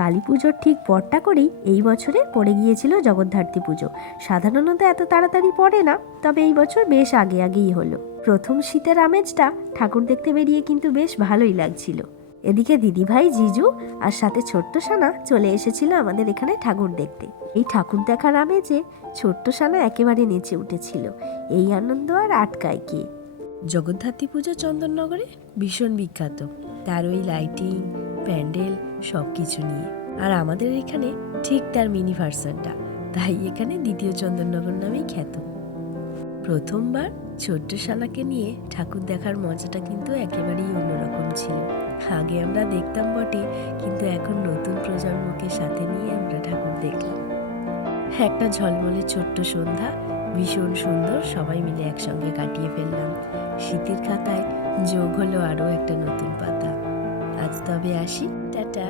কালী পুজোর ঠিক পরটা করেই এই বছরে পড়ে গিয়েছিল জগদ্ধাত্রী পুজো। সাধারণত এত তাড়াতাড়ি পড়ে না, তবে এই বছর বেশ আগে আগেই হলো। প্রথম শীতের আমেজটা ঠাকুর দেখতে বেরিয়ে কিন্তু বেশ ভালোই লাগছিল। এদিকে দিদিভাই, জিজু আর সাথে ছোট্ট সানা চলে এসেছিল আমাদের এখানে ঠাকুর দেখতে। এই ঠাকুর দেখার আমেজে ছোট্ট সানা একেবারে নেচে উঠেছিল। এই আনন্দ আর আটকায় কে। জগদ্ধাত্রী পুজো চন্দননগরে ভীষণ বিখ্যাত, তার ওই লাইটিং, প্যান্ডেল সব কিছু নিয়ে। আর আমাদের এখানে ঠিক তার মিনি ভার্সনটা, তাই এখানে দ্বিতীয় চন্দননগর নামেই খ্যাত। প্রথমবার ছোট্ট শালাকে নিয়ে ঠাকুর দেখার মজাটা কিন্তু একেবারেই অন্যরকম ছিল। আগে আমরা দেখতাম বটে, কিন্তু এখন নতুন প্রজন্মকে সাথে নিয়ে আমরা ঠাকুর দেখলাম। একটা ঝলমলে ছোট্ট সন্ধ্যা, ভীষণ সুন্দর, সবাই মিলে একসঙ্গে কাটিয়ে ফেললাম। স্মৃতির খাতায় যোগ হলো আরও একটা নতুন পাতা। আজ তবে আসি, টাটা।